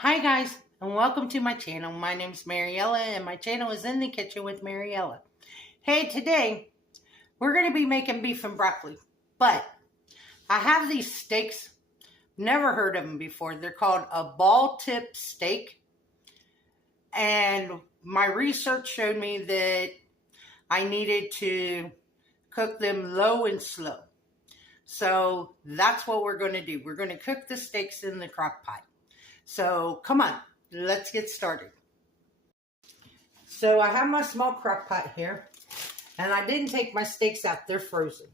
Hi guys, and welcome to my channel. My name's Mariella, and my channel is In the Kitchen with Mariella. Hey, today we're going to be making beef and broccoli, but I have these steaks. Never heard of them before. They're called a ball tip steak, and my research showed me that I needed to cook them low and slow. So that's what we're going to do. We're going to cook the steaks in the crock pot. So come on, let's get started. So I have my small crock pot here, and I didn't take my steaks out. They're frozen.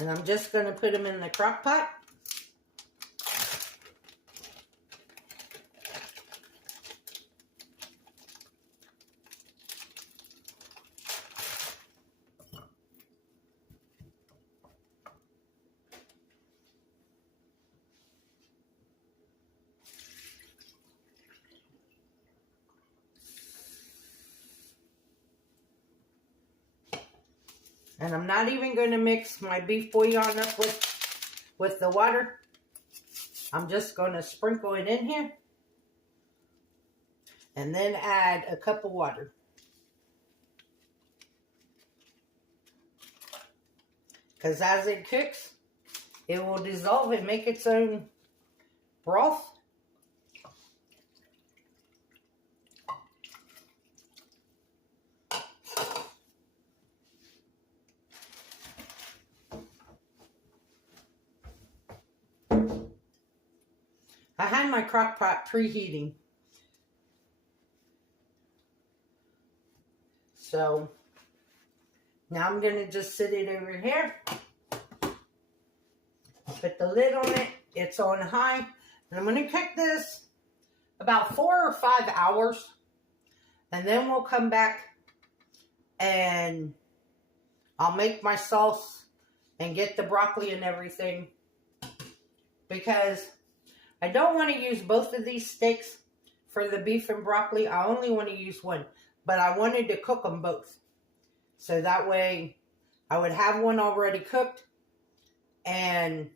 And I'm just going to put them in the crock pot. And I'm not even going to mix my beef bouillon up with the water. I'm just going to sprinkle it in here. And then add a cup of water. Because as it cooks, it will dissolve and make its own broth. I had my crock pot preheating. So now I'm going to just sit it over here. Put the lid on it. It's on high. And I'm going to cook this about 4 or 5 hours. And then we'll come back and I'll make my sauce and get the broccoli and everything. Because I don't want to use both of these steaks for the beef and broccoli. I only want to use one. But I wanted to cook them both. So that way I would have one already cooked. And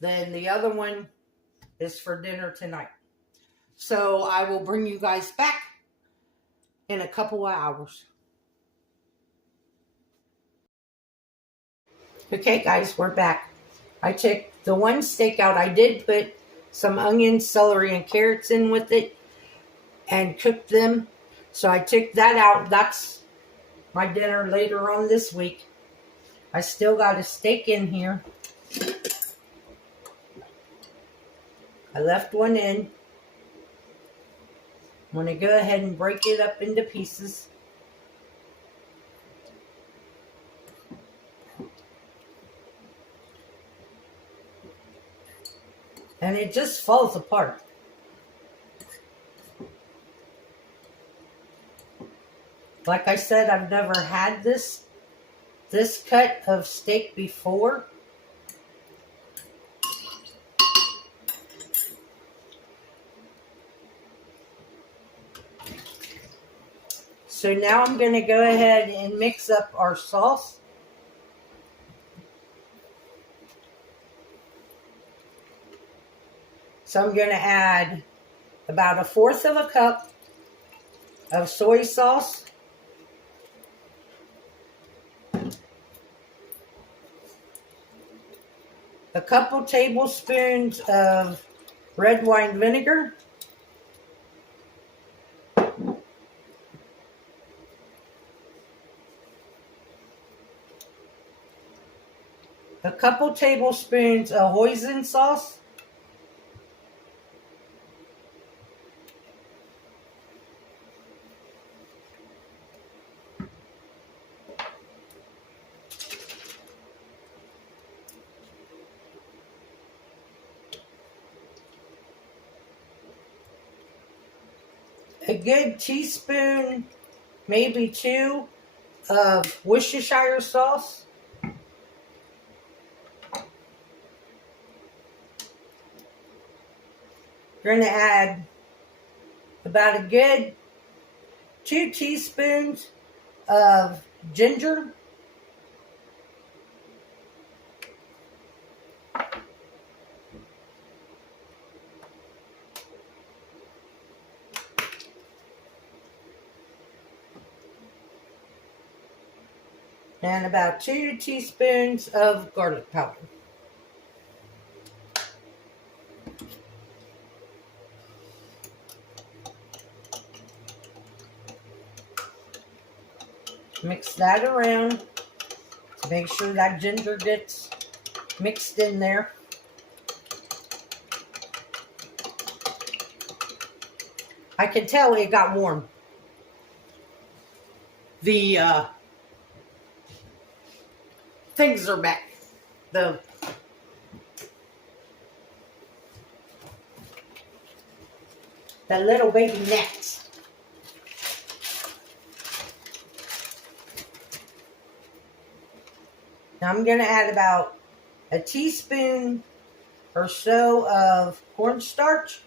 then the other one is for dinner tonight. So I will bring you guys back in a couple of hours. Okay guys, we're back. I took the one steak out. I did put some onions, celery, and carrots in with it and cooked them. So I took that out. That's my dinner later on this week. I still got a steak in here. I left one in. I'm going to go ahead and break it up into pieces. And it just falls apart. Like I said, I've never had this cut of steak before. So now I'm going to go ahead and mix up our sauce. So I'm going to add about 1/4 of a cup of soy sauce. A couple tablespoons of red wine vinegar. A couple tablespoons of hoisin sauce. a good teaspoon, maybe 2, of Worcestershire sauce. You're going to add about a good 2 teaspoons of ginger. And about 2 teaspoons of garlic powder. Mix that around to make sure that ginger gets mixed in there. I can tell it got warm. The things are back. The little baby gnats. Now I'm going to add about a teaspoon or so of cornstarch.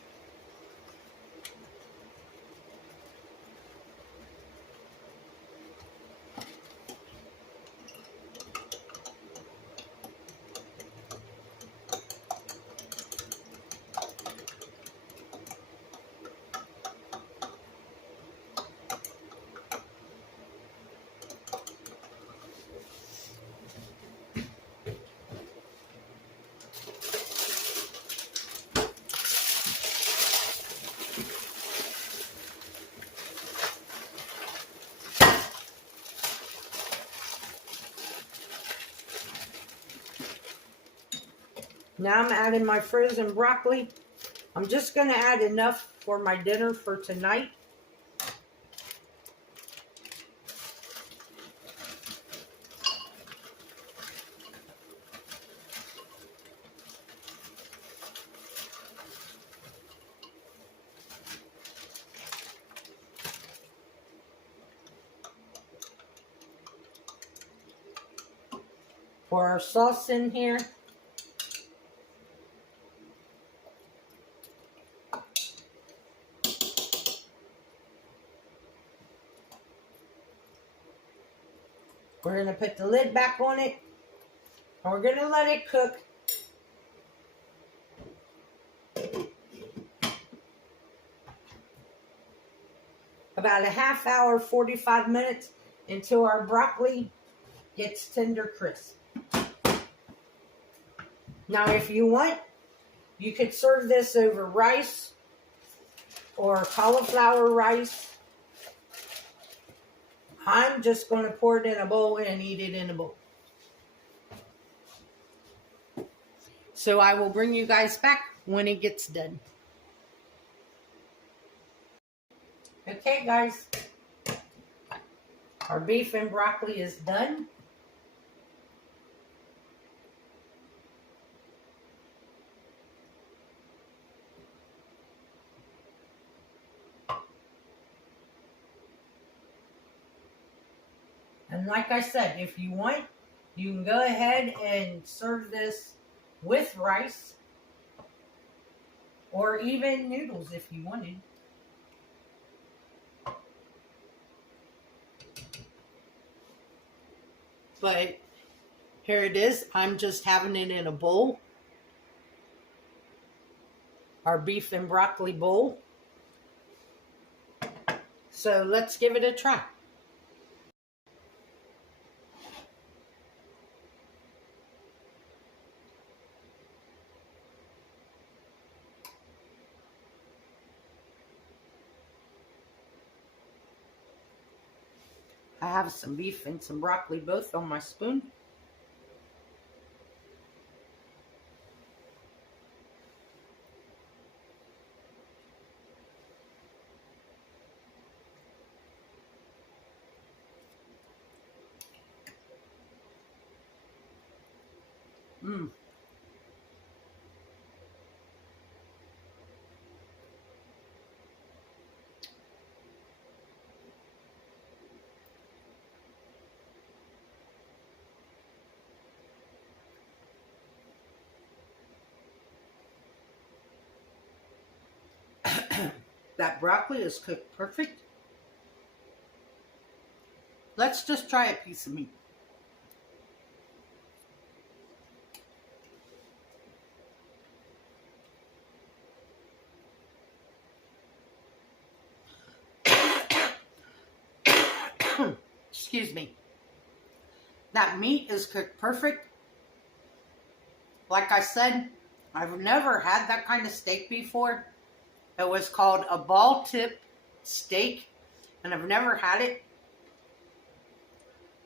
Now I'm adding my frozen broccoli. I'm just going to add enough for my dinner for tonight. Pour our sauce in here. We're going to put the lid back on it, and we're going to let it cook about a half hour, 45 minutes, until our broccoli gets tender crisp. Now, if you want, you could serve this over rice or cauliflower rice. I'm just going to pour it in a bowl and eat it in a bowl. So I will bring you guys back when it gets done. Okay, guys. Our beef and broccoli is done. And like I said, if you want, you can go ahead and serve this with rice or even noodles if you wanted. But here it is. I'm just having it in a bowl. Our beef and broccoli bowl. So let's give it a try. I have some beef and some broccoli both on my spoon. That broccoli is cooked perfect. Let's just try a piece of meat. Excuse me. That meat is cooked perfect. Like I said, I've never had that kind of steak before. It was called a ball tip steak, and I've never had it.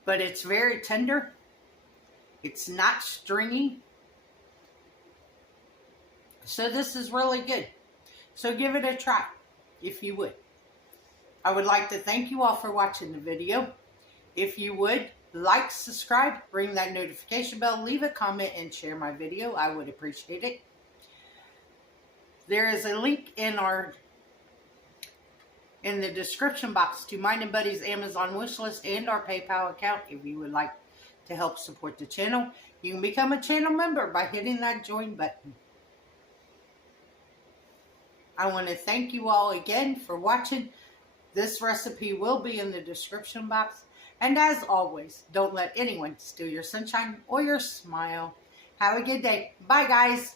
But it's very tender. It's not stringy. So this is really good. So give it a try, if you would. I would like to thank you all for watching the video. If you would, like, subscribe, ring that notification bell, leave a comment, and share my video. I would appreciate it. There is a link in the description box to mine and Buddy's Amazon wishlist and our PayPal account if you would like to help support the channel. You can become a channel member by hitting that join button. I want to thank you all again for watching. This recipe will be in the description box. And as always, don't let anyone steal your sunshine or your smile. Have a good day. Bye, guys.